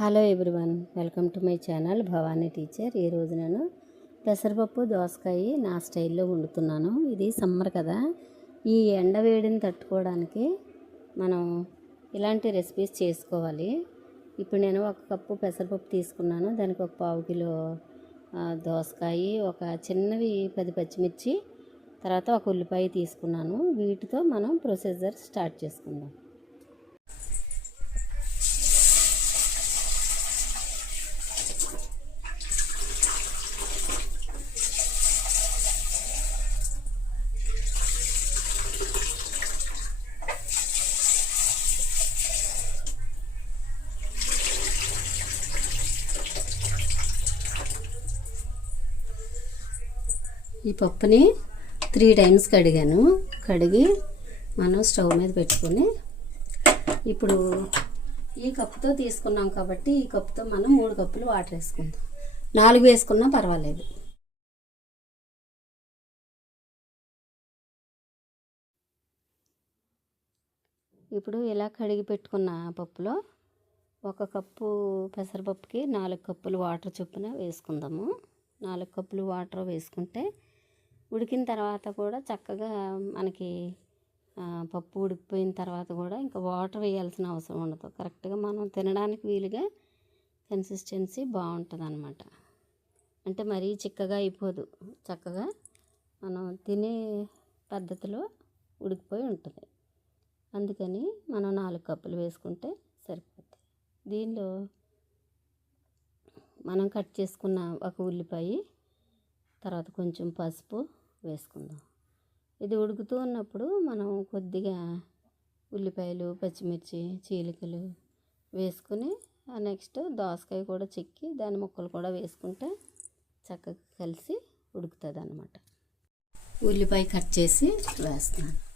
Hello everyone welcome to my channel Bhavani teacher. ఈరోజు నేను పెసరపప్పు దోసకాయ నా స్టైల్లో వండుతున్నాను. ఇది సమ్మర్ కదా. ఈ ఎండ వేడిని తట్టుకోవడానికి మనం ఇలాంటి రెసిపీస్ చేసుకోవాలి. ఇప్పుడు నేను ఒక కప్పు పెసరపప్పు తీసుకున్నాను. దానికి ఒక పావు కిలో దోసకాయ ఒక చిన్నవి పది పచ్చిమిర్చి తర్వాత ఒక ఉల్లిపాయ తీసుకున్నాను. వీటితో మనం ప్రొసీజర్ స్టార్ట్ చేసుకుందాం. ఈ పప్పుని త్రీ టైమ్స్ కడిగాను. కడిగి మనం స్టవ్ మీద పెట్టుకొని ఇప్పుడు ఈ కప్పుతో తీసుకున్నాం కాబట్టి ఈ కప్పుతో మనం మూడు కప్పులు వాటర్ వేసుకుందాం. నాలుగు వేసుకున్నా పర్వాలేదు. ఇప్పుడు ఇలా కడిగి పెట్టుకున్న పప్పులో ఒక కప్పు పెసరపప్పుకి నాలుగు కప్పులు వాటర్ చొప్పున వేసుకుందాము. నాలుగు కప్పులు వాటర్ వేసుకుంటే ఉడికిన తర్వాత కూడా చక్కగా మనకి పప్పు ఉడికిపోయిన తర్వాత కూడా ఇంకా వాటర్ వేయాల్సిన అవసరం ఉండదు. కరెక్ట్గా మనం తినడానికి వీలుగా కన్సిస్టెన్సీ బాగుంటుంది అనమాట అంటే మరీ చిక్కగా అయిపోదు. చక్కగా మనం తినే పద్ధతిలో ఉడికిపోయి ఉంటుంది. అందుకని మనం నాలుగు కప్పులు వేసుకుంటే సరిపోతుంది దీనిలో మనం కట్ చేసుకున్న ఒక ఉల్లిపాయ తర్వాత కొంచెం పసుపు వేసుకుందాం. ఇది ఉడుకుతూ ఉన్నప్పుడు మనం కొద్దిగా ఉల్లిపాయలు పచ్చిమిర్చి చీలికలు వేసుకుని నెక్స్ట్ దోసకాయ కూడా చెక్కి దాని ముక్కలు కూడా వేసుకుంటే చక్కగా కలిసి ఉడుకుతుంది అన్నమాట ఉల్లిపాయ కట్ చేసి వేస్తున్నాను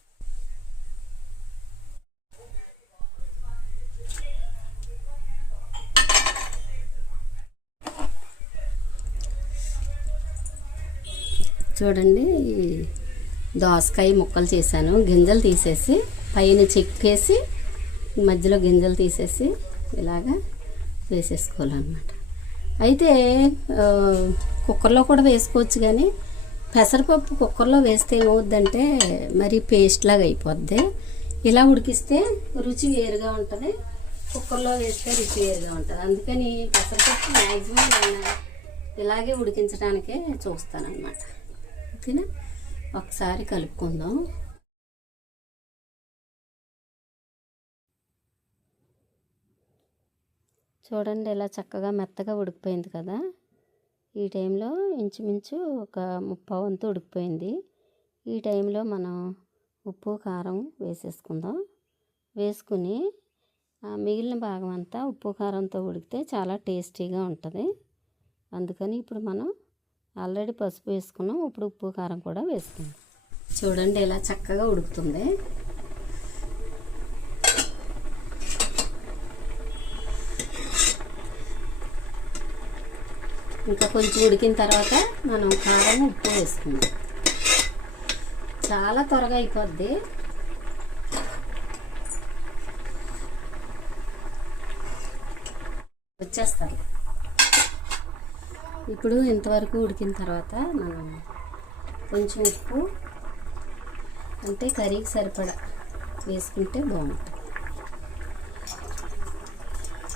చూడండి దోసకాయ ముక్కలు చేశాను. గింజలు తీసేసి పైన చెక్కేసి మధ్యలో గింజలు తీసేసి ఇలాగా వేసేసుకోవాలన్నమాట. అయితే కుక్కర్లో కూడా వేసుకోవచ్చు కానీ పెసరపప్పు కుక్కర్లో వేస్తే ఏమవుద్దంటే మరి పేస్ట్ లాగా అయిపోద్ది. ఇలా ఉడికిస్తే రుచి వేరుగా ఉంటుంది. కుక్కర్లో వేస్తే రుచి వేరుగా ఉంటుంది. అందుకని పెసరపప్పు మ్యాక్సిమం నేను ఇలాగే ఉడికించడానికే చూస్తానన్నమాట. ఓకేనా ఒకసారి కలుపుకుందాం. చూడండి ఇలా చక్కగా మెత్తగా ఉడికిపోయింది కదా. ఈ టైంలో ఇంచుమించు ఒక ముప్పా వంతు ఉడికిపోయింది. ఈ టైంలో మనం ఉప్పు కారం వేసేసుకుందాం. వేసుకుని ఆ మిగిలిన భాగం అంతా ఉప్పు కారంతో ఉడికితే చాలా టేస్టీగా ఉంటుంది. అందుకని ఇప్పుడు మనం ఆల్రెడీ పసుపు వేసుకున్నాం. ఇప్పుడు ఉప్పు కారం కూడా వేసుకుందాం. చూడండి ఇలా చక్కగా ఉడుకుతుంది. ఇంకా కొంచెం ఉడికిన తర్వాత మనం కారం ఉప్పు వేసుకుందాం. చాలా త్వరగా అయిపోద్ది. వచ్చేస్తారు. ఇప్పుడు ఇంతవరకు ఉడికిన తర్వాత మనం కొంచెం ఉప్పు అంటే కర్రీకి సరిపడా వేసుకుంటే బాగుంటుంది.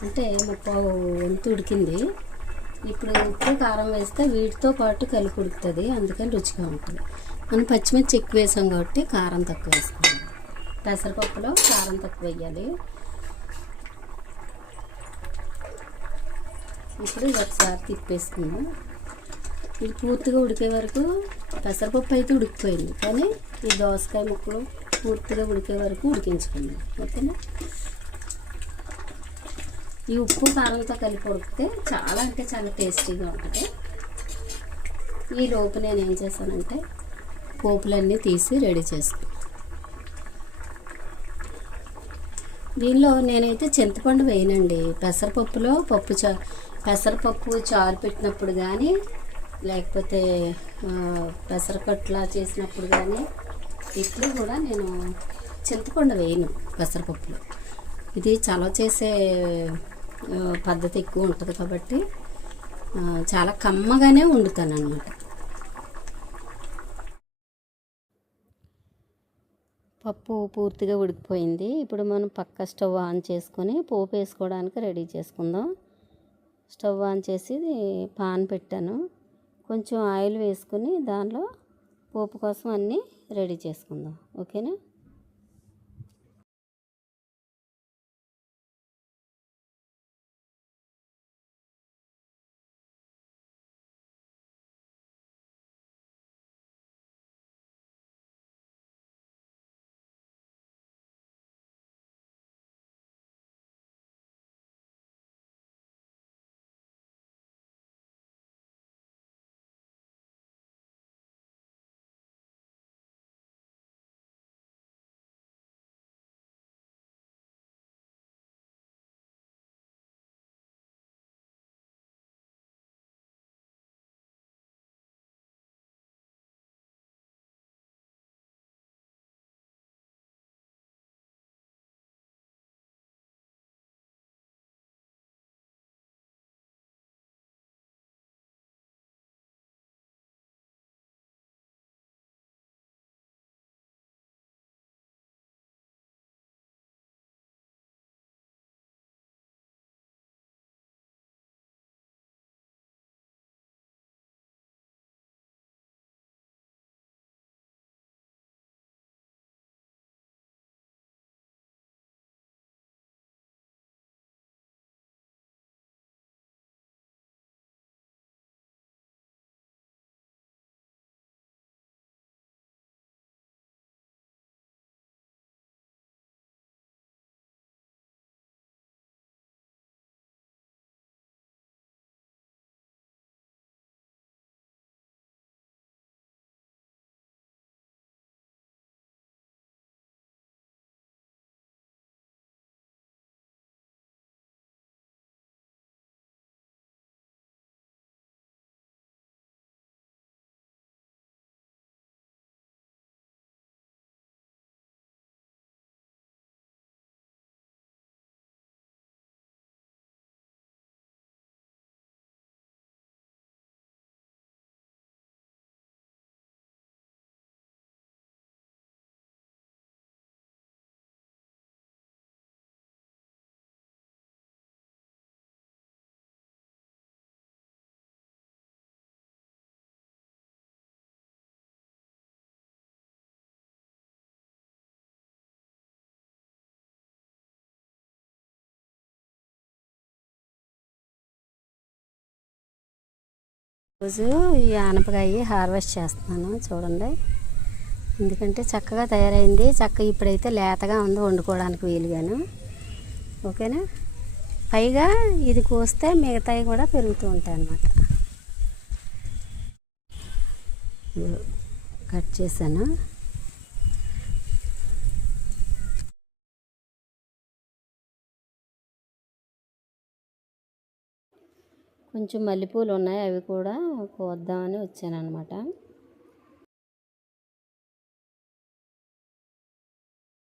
అంటే ముప్పావు వంతు ఉడికింది. ఇప్పుడు ఉప్పు కారం వేస్తే వీటితో పాటు కలిపి ఉడుకుతుంది. అందుకని రుచిగా ఉంటుంది. మనం పచ్చిమిర్చి ఎక్కువ వేసాం కాబట్టి కారం తక్కువ వేసుకోవాలి. పెసరపప్పులో కారం తక్కువ వేయాలి. ఇప్పుడు ఒకసారి తిప్పేసుకుందాం ఇది పూర్తిగా ఉడికే వరకు పెసరపప్పు అయితే ఉడికిపోయింది కానీ ఈ దోసకాయ ముక్కలు పూర్తిగా ఉడికే వరకు ఉడికించుకుందాం ఓకేనా? ఈ ఉప్పు కారంతో కలిపి ఉడికితే చాలా అంటే చాలా టేస్టీగా ఉంటుంది. ఈ లోపు నేను ఏం చేశానంటే పోపులన్నీ తీసి రెడీ చేసుకున్నాను దీనిలో నేనైతే చింతపండు వేయనండి. పెసరపప్పులో పప్పు చా పెసరపప్పు చారు పెట్టినప్పుడు కానీ లేకపోతే పెసరకట్లా చేసినప్పుడు కానీ ఇప్పుడు కూడా నేను చింతపండు వేయను పెసరపప్పులో. ఇది చలవ చేసే పద్ధతి ఎక్కువ ఉంటుంది కాబట్టి చాలా కమ్మగానే వండుతాను అనమాట పప్పు పూర్తిగా ఉడికిపోయింది. ఇప్పుడు మనం పక్క స్టవ్ ఆన్ చేసుకొని పోపు వేసుకోవడానికి రెడీ చేసుకుందాం. స్టవ్ ఆన్ చేసి పాన్ పెట్టాను. కొంచెం ఆయిల్ వేసుకొని దానిలో పోపు కోసం అన్నీ రెడీ చేసుకుందాం. ఓకేనా? రోజు ఈ ఆనపకాయ హార్వెస్ట్ చేస్తున్నాను చూడండి. ఎందుకంటే చక్కగా తయారైంది. చక్క ఇప్పుడైతే లేతగా ఉంది వండుకోవడానికి వీలుగాను. ఓకేనా? పైగా ఇది కోస్తే మిగతాయి కూడా పెరుగుతూ ఉంటాయి అన్నమాట. కట్ చేశాను. కొంచెం మల్లెపూలు ఉన్నాయి అవి కూడా కోద్దామని వచ్చాననమాట